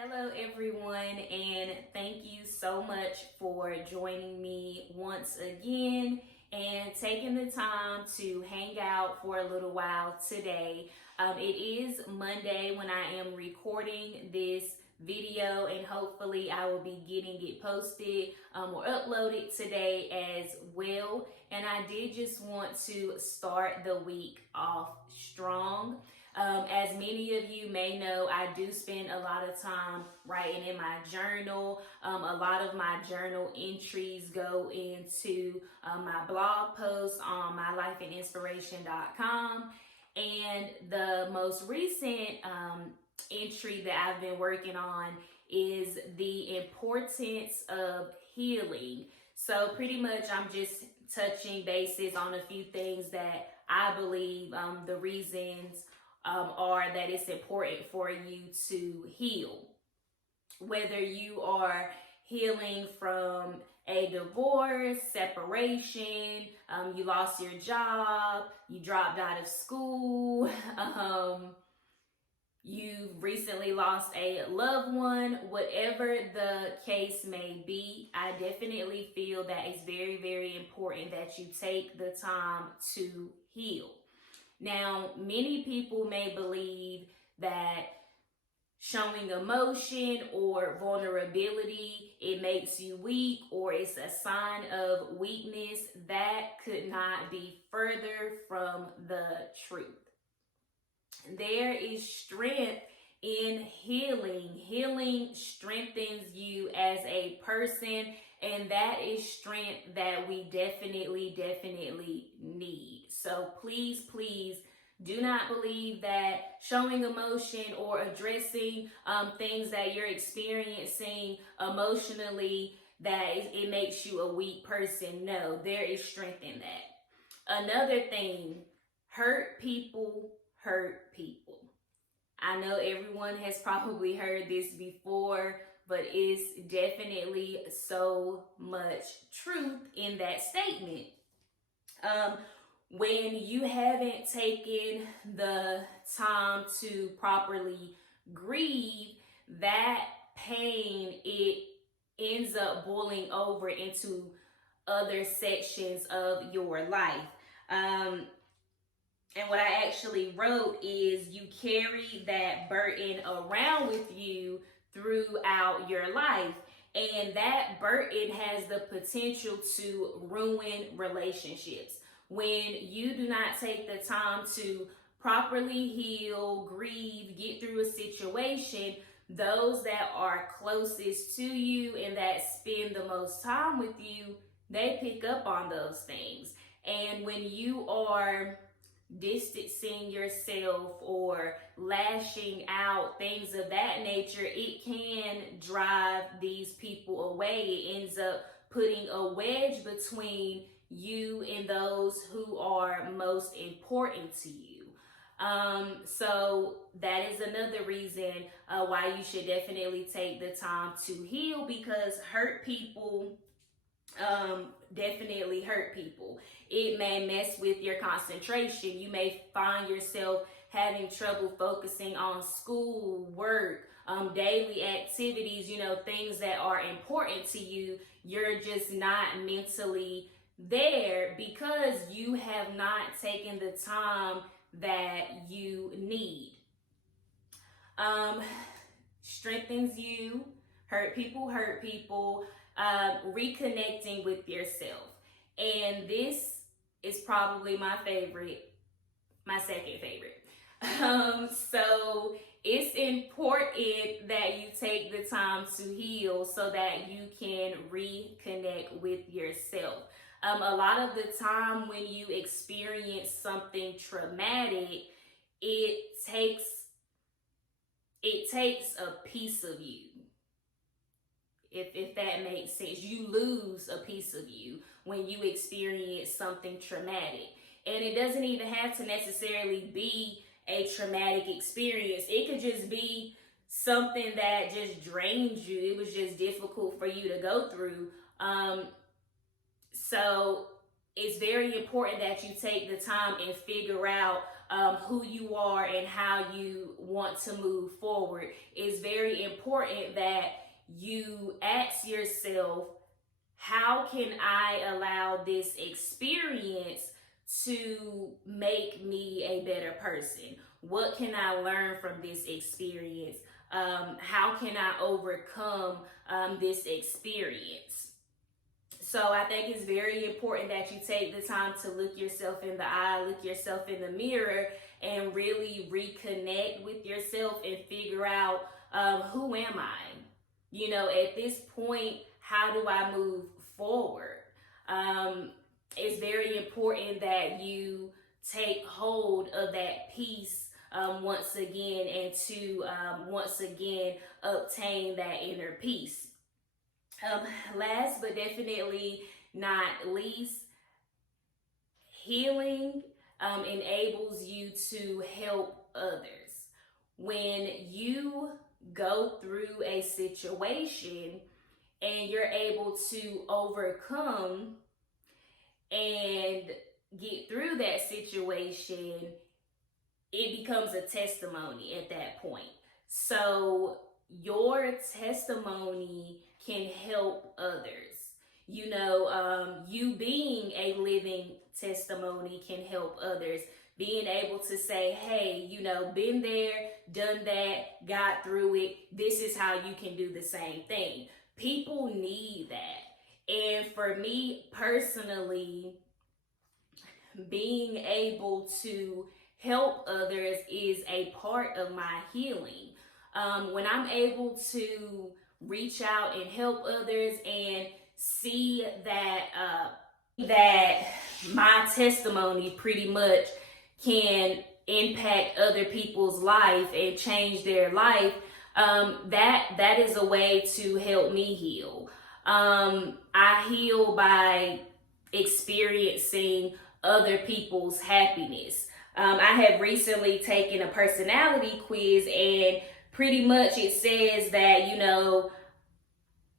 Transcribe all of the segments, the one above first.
Hello, everyone, and thank you so much for joining me once again and taking the time to hang out for a little while today. It is Monday when I am recording this video, and hopefully I will be getting it posted or uploaded today as well. And I did just want to start the week off strong. As many of you may know, I do spend a lot of time writing in my journal. A lot of my journal entries go into my blog posts on mylifeandinspiration.com. And the most recent entry that I've been working on is the importance of healing. So pretty much I'm just touching bases on a few things that I believe the reasons are that it's important for you to heal. Whether you are healing from a divorce, separation, you lost your job, you dropped out of school, you've recently lost a loved one, whatever the case may be, I definitely feel that it's very, very important that you take the time to heal. Now, many people may believe that showing emotion or vulnerability, it makes you weak or it's a sign of weakness. That could not be further from the truth. There is strength in healing. Healing strengthens you as a person, and that is strength that we definitely need. So please do not believe that showing emotion or addressing things that you're experiencing emotionally, that it makes you a weak person. No, there is strength in that. Another thing, hurt people hurt people. I know everyone has probably heard this before, but it's definitely so much truth in that statement. When you haven't taken the time to properly grieve, that pain, it ends up boiling over into other sections of your life. And what I actually wrote is you carry that burden around with you throughout your life. And that burden has the potential to ruin relationships. When you do not take the time to properly heal, grieve, get through a situation, those that are closest to you and that spend the most time with you, they pick up on those things. And when you are distancing yourself or lashing out, things of that nature, it can drive these people away. It ends up putting a wedge between you and those who are most important to you. So that is another reason why you should definitely take the time to heal, because hurt people definitely hurt people. It may mess with your concentration. You may find yourself having trouble focusing on school, work, daily activities, things that are important to you. You're just not mentally there because you have not taken the time that you need. Strengthens you. Hurt people hurt people. Reconnecting with yourself. And this is probably my second favorite. So it's important that you take the time to heal so that you can reconnect with yourself. A lot of the time when you experience something traumatic, it takes a piece of you. If that makes sense, you lose a piece of you when you experience something traumatic. And it doesn't even have to necessarily be a traumatic experience. It could just be something that just drains you. It was just difficult for you to go through. So it's very important that you take the time and figure out, who you are and how you want to move forward, it's very important that you ask yourself, how can I allow this experience to make me a better person? What can I learn from this experience? How can I overcome this experience? So I think it's very important that you take the time to look yourself in the eye, look yourself in the mirror, and really reconnect with yourself and figure out, who am I? At this point, how do I move forward? It's very important that you take hold of that peace, once again, and to once again obtain that inner peace. Last but definitely not least, healing enables you to help others. When you go through a situation and you're able to overcome and get through that situation, it becomes a testimony at that point. So your testimony can help others. You being a living testimony can help others. Being able to say, hey, been there, done that, got through it. This is how you can do the same thing. People need that. And for me personally, being able to help others is a part of my healing. When I'm able to reach out and help others and see that my testimony pretty much can impact other people's life and change their life, that is a way to help me heal. I heal by experiencing other people's happiness. I have recently taken a personality quiz, and pretty much it says that,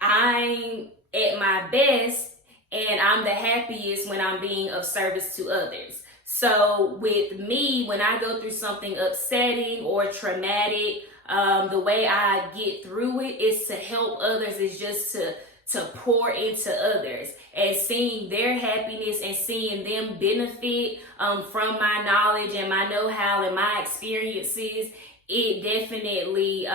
I'm at my best and I'm the happiest when I'm being of service to others. So with me, when I go through something upsetting or traumatic, the way I get through it is to help others, is just to pour into others, and seeing their happiness and seeing them benefit from my knowledge and my know-how and my experiences. It definitely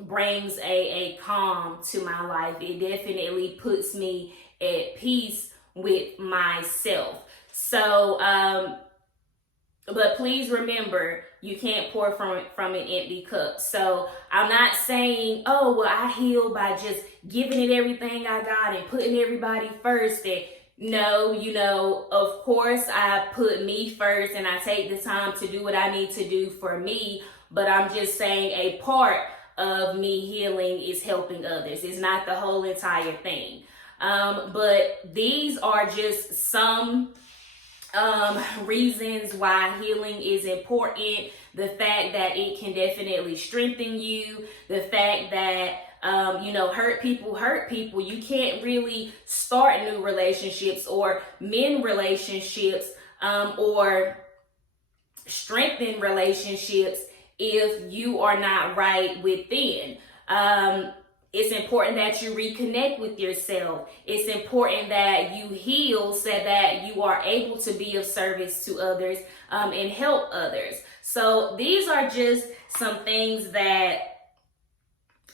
brings a calm to my life. It definitely puts me at peace with myself. So, but please remember, you can't pour from an empty cup. So I'm not saying, oh, well, I heal by just giving it everything I got and putting everybody first. And no, of course I put me first and I take the time to do what I need to do for me. But I'm just saying a part of me healing is helping others. It's not the whole entire thing. But these are just some reasons why healing is important. The fact that it can definitely strengthen you. The fact that hurt people. You can't really start new relationships or mend relationships or strengthen relationships if you are not right within. It's important that you reconnect with yourself. It's important that you heal so that you are able to be of service to others and help others. So these are just some things that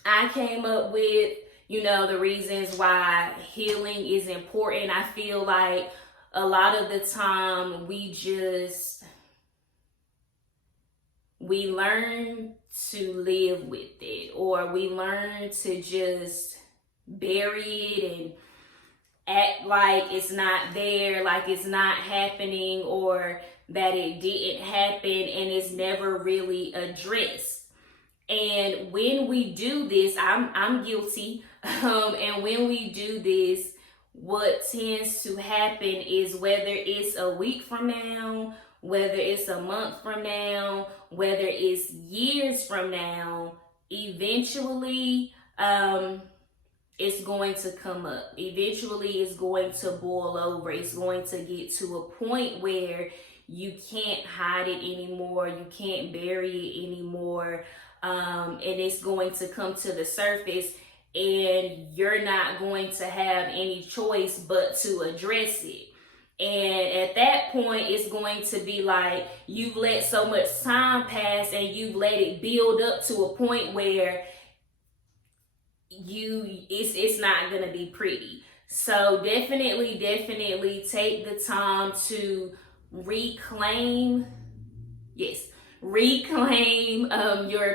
I came up with, the reasons why healing is important. I feel like a lot of the time we learn to live with it, or we learn to just bury it and act like it's not there, like it's not happening, or that it didn't happen and it's never really addressed. And when we do this, I'm guilty. And when we do this, what tends to happen is, whether it's a week from now, whether it's a month from now, whether it's years from now, eventually it's going to come up. Eventually it's going to boil over. It's going to get to a point where you can't hide it anymore. You can't bury it anymore. And it's going to come to the surface, and you're not going to have any choice but to address it. And at that point, it's going to be like you've let so much time pass and you've let it build up to a point where it's not going to be pretty. So definitely take the time to reclaim your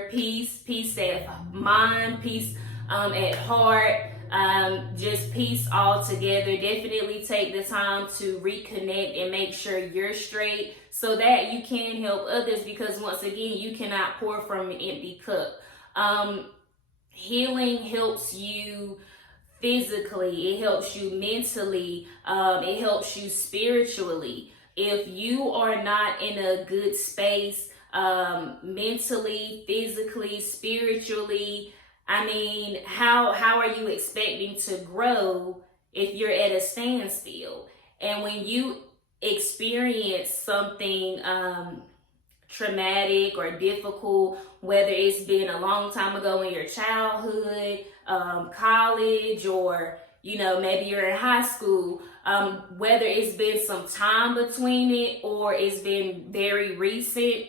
peace at mind, peace at heart, just peace all together. Definitely take the time to reconnect and make sure you're straight so that you can help others, because once again, you cannot pour from an empty cup. Healing helps you physically, it helps you mentally, it helps you spiritually. If you are not in a good space, mentally, physically, spiritually, I mean, how are you expecting to grow if you're at a standstill? And when you experience something traumatic or difficult, whether it's been a long time ago in your childhood, college, or maybe you're in high school, whether it's been some time between it or it's been very recent,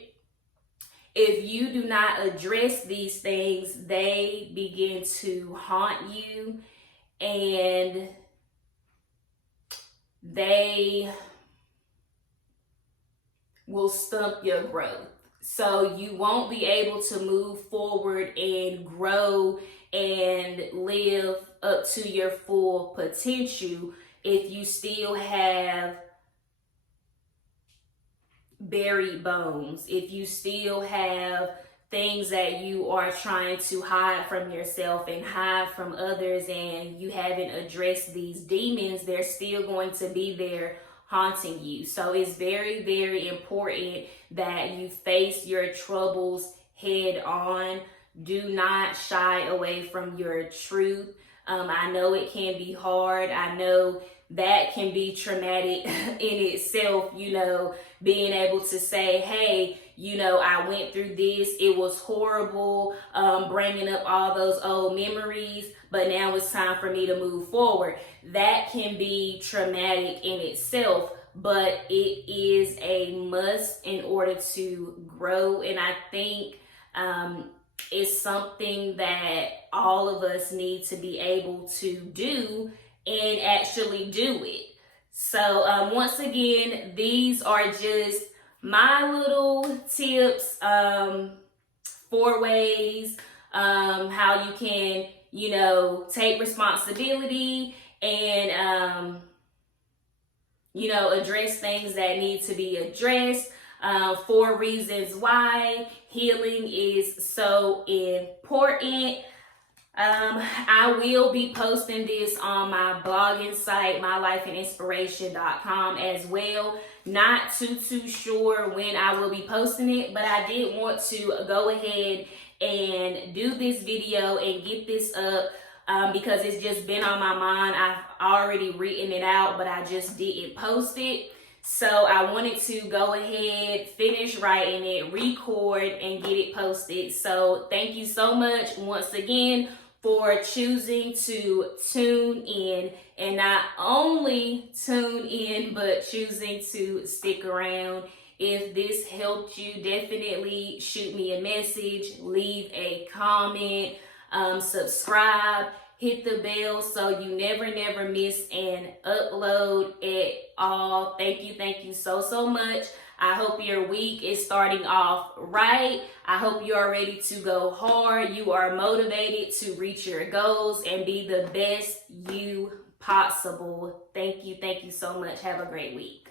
if you do not address these things, they begin to haunt you, and they will stump your growth. So you won't be able to move forward and grow and live up to your full potential if you still have buried bones, if you still have things that you are trying to hide from yourself and hide from others, and you haven't addressed these demons, they're still going to be there haunting you. So it's very important that you face your troubles head on. Do not shy away from your truth. I know it can be hard. I know that can be traumatic in itself, being able to say, hey, I went through this, it was horrible, bringing up all those old memories, but now it's time for me to move forward. That can be traumatic in itself, but it is a must in order to grow. And I think it's something that all of us need to be able to do and actually do it. So once again, these are just my little tips, 4 ways how you can, take responsibility and, address things that need to be addressed. 4 reasons why healing is so important. I will be posting this on my blogging site, mylifeandinspiration.com as well. Not too sure when I will be posting it, but I did want to go ahead and do this video and get this up because it's just been on my mind. I've already written it out, but I just didn't post it. So I wanted to go ahead, finish writing it, record, and get it posted. So thank you so much once again for choosing to tune in, and not only tune in, but choosing to stick around. If this helped you, definitely shoot me a message, leave a comment, subscribe, hit the bell so you never miss an upload at all. Thank you so much. I hope your week is starting off right. I hope you are ready to go hard. You are motivated to reach your goals and be the best you possible. Thank you so much. Have a great week.